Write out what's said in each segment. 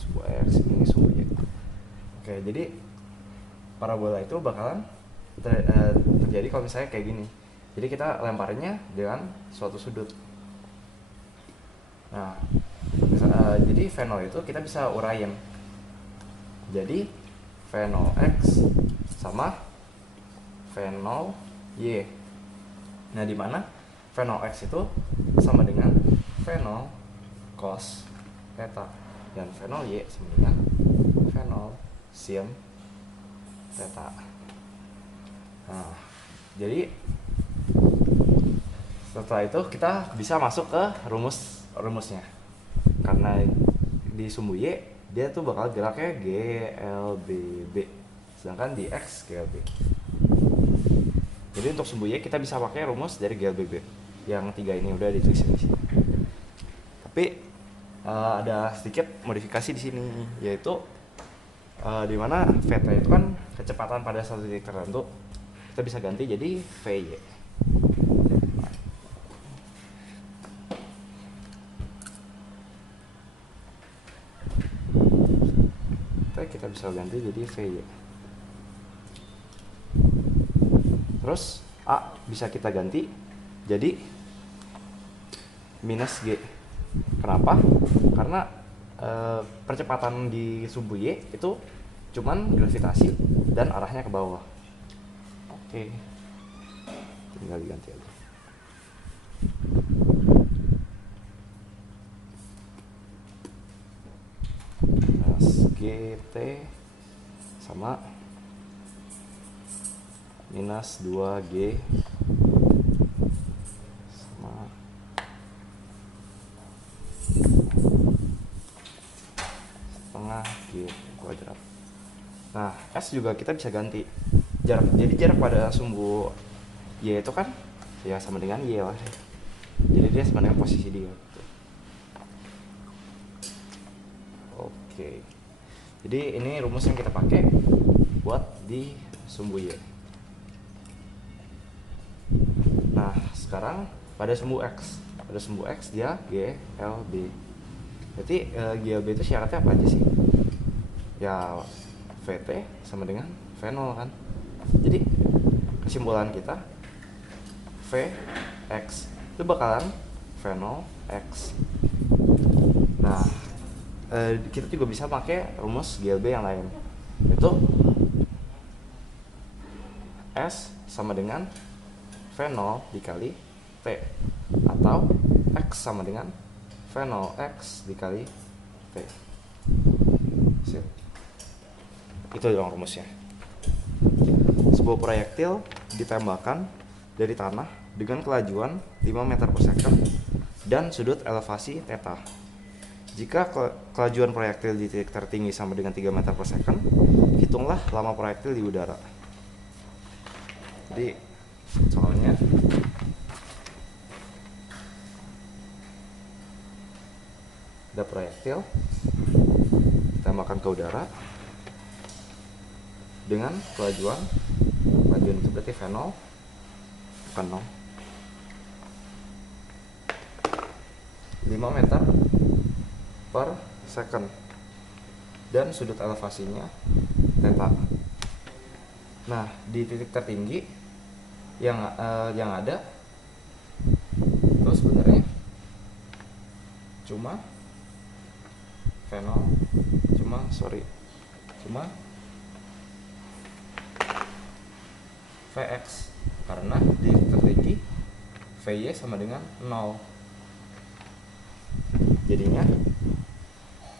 sumbu X, ini sumbu Y. Oke, jadi parabola itu bakalan terjadi kalau misalnya kayak gini. Jadi kita lemparnya dengan suatu sudut. Nah, jadi V0 itu kita bisa uraiin. Jadi V0 X sama V0 Y. Nah, di mana V0 X itu sama dengan V0 cos theta dan V0 Y sama dengan V0 sin theta. Nah, jadi setelah itu kita bisa masuk ke rumusnya. Karena di sumbu Y dia tuh bakal geraknya GLBB, sedangkan di X GLB. Jadi untuk sumbu Y kita bisa pakai rumus dari GLBB yang 3 ini udah ditulis di sini. Tapi ada sedikit modifikasi di sini, yaitu di mana VT itu kan kecepatan pada satu titik tertentu, kita bisa ganti jadi VY. Kita bisa ganti jadi VY. Terus A bisa kita ganti jadi minus G. Kenapa? Karena percepatan di sumbu Y itu cuman gravitasi dan arahnya ke bawah. Oke, tinggal diganti aja. GT sama minus 2G sama setengah G kuadrat. Nah, S juga kita bisa ganti jadi jarak pada sumbu Y itu kan ya sama dengan Y lah, jadi dia sama dengan posisi dia. Oke. Jadi ini rumus yang kita pakai buat di sumbu Y. Nah, sekarang pada sumbu X. Pada sumbu X dia GLB. Berarti GLB itu syaratnya apa aja sih? Ya VT sama dengan V0 kan. Jadi kesimpulan kita Vx itu bakalan V0 X. Nah, kita juga bisa pakai rumus GLB yang lain, yaitu S sama dengan V0 dikali T, atau X sama dengan V0 X dikali T. Sip. Itu dong rumusnya. Sebuah proyektil ditembakkan dari tanah dengan kelajuan 5 meter per second dan sudut elevasi theta. Jika kelajuan proyektil di titik tertinggi sama dengan 3 meter per second, hitunglah lama proyektil di udara. Jadi soalnya ada proyektil ditembakkan ke udara dengan kelajuan itu berarti V0 bukan 0, 5 meter per second dan sudut elevasinya theta. Nah, di titik tertinggi yang ada itu sebenarnya cuma V0 cuma Vx, karena di titik tertinggi Vy sama dengan 0. Jadinya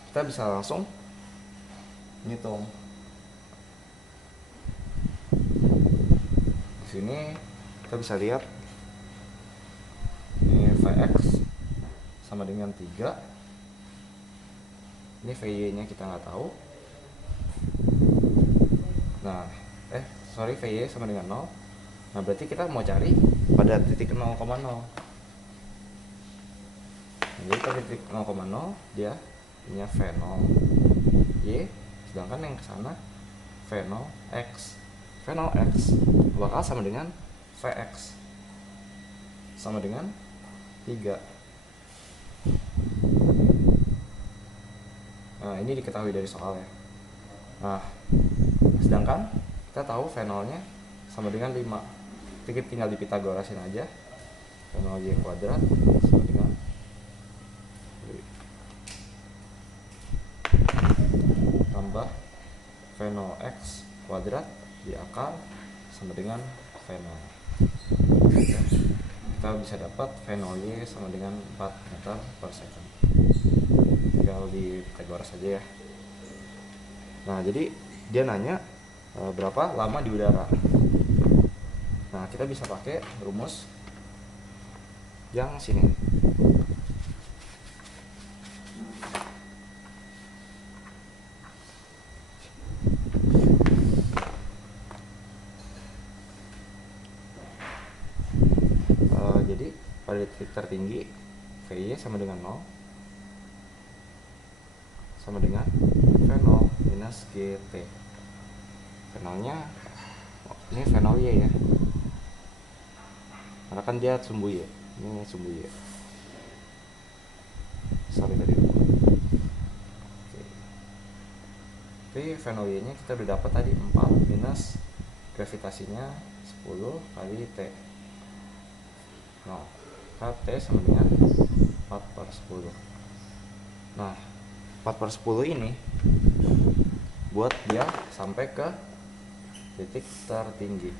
kita bisa langsung ngitung. Di sini kita bisa lihat ini Vx sama dengan 3. Ini Vy-nya kita nggak tahu. Nah, Vy sama dengan 0. Nah, berarti kita mau cari pada titik 0,0. Jadi pada titik 0,0 dia punya V0 Y, sedangkan yang kesana V0 X. V0 X bakal sama dengan Vx sama dengan 3. Nah, ini diketahui dari soal ya. Nah, sedangkan kita tahu V0-nya sama dengan 5. Kita tinggal di Pitagorasin aja. V0y kuadrat sama dengan tambah V0x kuadrat di akar sama dengan V0. Kita bisa dapat V0y sama dengan 4 meter per second. Tinggal di Pitagoras saja ya. Nah, jadi dia nanya berapa lama di udara. Nah, kita bisa pakai rumus yang sini. Jadi pada titik tertinggi VY sama dengan 0 sama dengan V0 minus GT. V0 nya ini V0y ya, karena kan dia sumbu Y, ini sumbu Y. Sorry tadi. Oke. Jadi V0y nya kita udah dapat tadi 4 minus gravitasinya 10 kali T. Nah, T sama dengan 4/10. Nah, 4/10 ini buat dia sampai ke titik tertinggi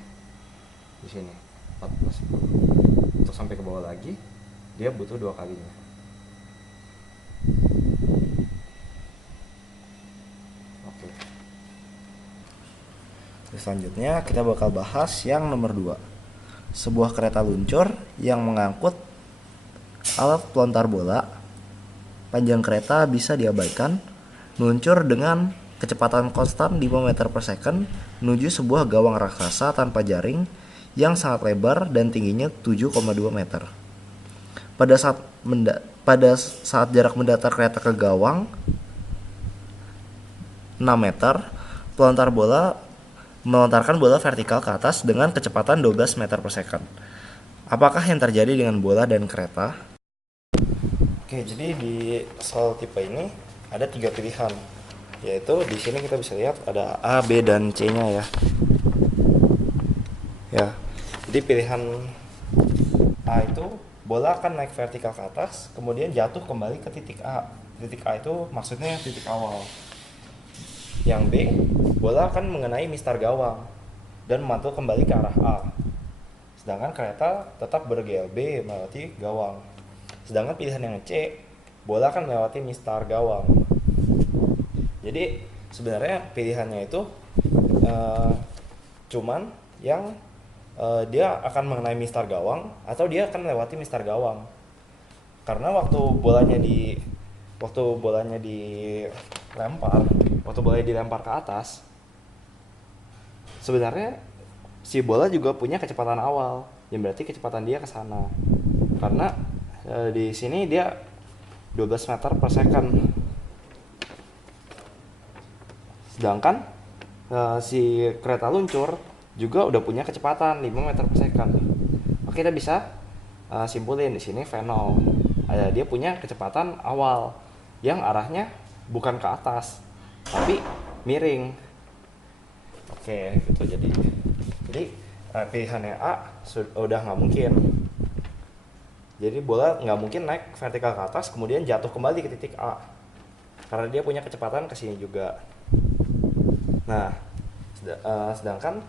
di sini, 4/10. Untuk sampai ke bawah lagi dia butuh 2 kalinya. Oke. Selanjutnya kita bakal bahas yang nomor 2. Sebuah kereta luncur yang mengangkut alat pelontar bola. Panjang kereta bisa diabaikan, meluncur dengan kecepatan konstan 5 meter per second menuju sebuah gawang raksasa tanpa jaring yang sangat lebar dan tingginya 7,2 meter. Pada saat jarak mendatar kereta ke gawang 6 meter, pelontar bola melontarkan bola vertikal ke atas dengan kecepatan 12 meter per second. Apakah yang terjadi dengan bola dan kereta? Oke, jadi di soal tipe ini ada 3 pilihan, yaitu di sini kita bisa lihat ada A, B, dan C-nya ya. Ya, jadi pilihan A itu bola akan naik vertikal ke atas, kemudian jatuh kembali ke titik A. Titik A itu maksudnya titik awal. Yang B, bola akan mengenai mistar gawang dan memantul kembali ke arah A. Sedangkan kereta tetap ber-GLB melewati gawang. Sedangkan pilihan yang C, bola akan melewati mistar gawang. Jadi sebenarnya pilihannya itu cuman yang dia akan mengenai mistar gawang atau dia akan melewati mistar gawang. Karena waktu bolanya dilempar ke atas, sebenarnya si bola juga punya kecepatan awal, yang berarti kecepatan dia ke sana. Karena di sini dia 12 meter per second. Sedangkan si kereta luncur juga udah punya kecepatan 5 meter per second. Oke, kita bisa simpulin di sini V0. Dia punya kecepatan awal yang arahnya bukan ke atas, tapi miring. Oke, gitu. Jadi pilihannya A udah nggak mungkin. Jadi bola nggak mungkin naik vertikal ke atas kemudian jatuh kembali ke titik A, karena dia punya kecepatan ke sini juga. Nah, sedangkan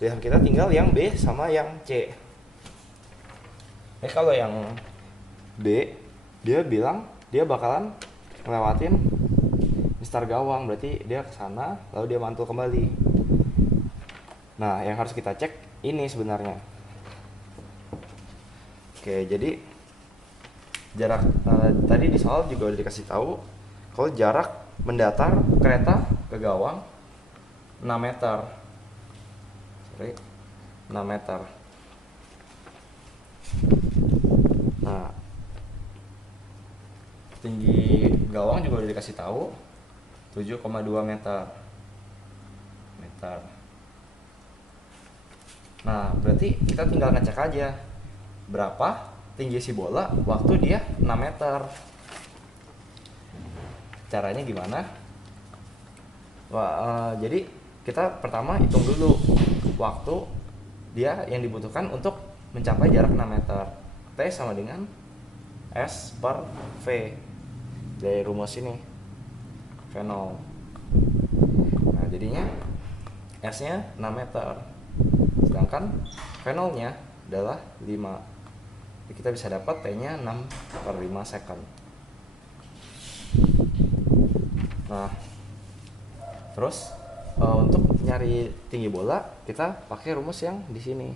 pilihan kita tinggal yang B sama yang C. Kalau yang B, dia bilang dia bakalan ngelewatin mistar gawang, berarti dia ke sana lalu dia mantul kembali. Nah, yang harus kita cek ini sebenarnya. Oke, jadi jarak tadi di soal juga udah dikasih tahu kalau jarak mendatar kereta ke gawang 6 meter. 6 meter. Nah, tinggi gawang juga udah dikasih tahu 7,2 meter. Nah, berarti kita tinggal ngecek aja berapa tinggi si bola waktu dia 6 meter. Caranya gimana? Jadi kita pertama hitung dulu waktu dia yang dibutuhkan untuk mencapai jarak 6 meter. T sama dengan S per V dari rumus ini, V0. Nah jadinya S nya 6 meter, sedangkan V0 nya adalah 5. Jadi kita bisa dapat T nya 6 per 5 second. Nah terus untuk nyari tinggi bola kita pakai rumus yang di sini.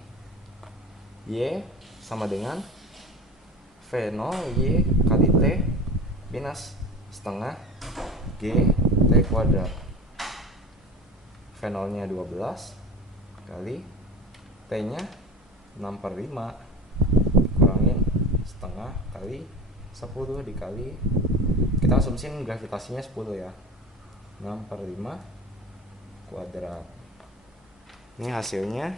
Y sama dengan V0 Y kali T minus setengah G T kuadrat. V0 nya 12 kali T nya 6 per 5 kurangin setengah kali 10 dikali, kita asumsiin gravitasinya 10 ya, 6 per 5 kuadrat. Ini hasilnya.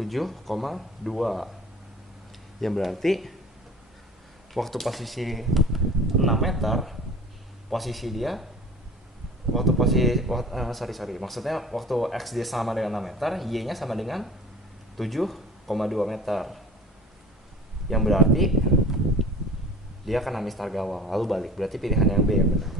(7,2) yang berarti waktu posisi 6 meter, posisi dia maksudnya waktu X dia sama dengan 6 meter, Y nya sama dengan 7,2 meter, yang berarti dia akan mistar gawang lalu balik, berarti pilihan yang B yang benar.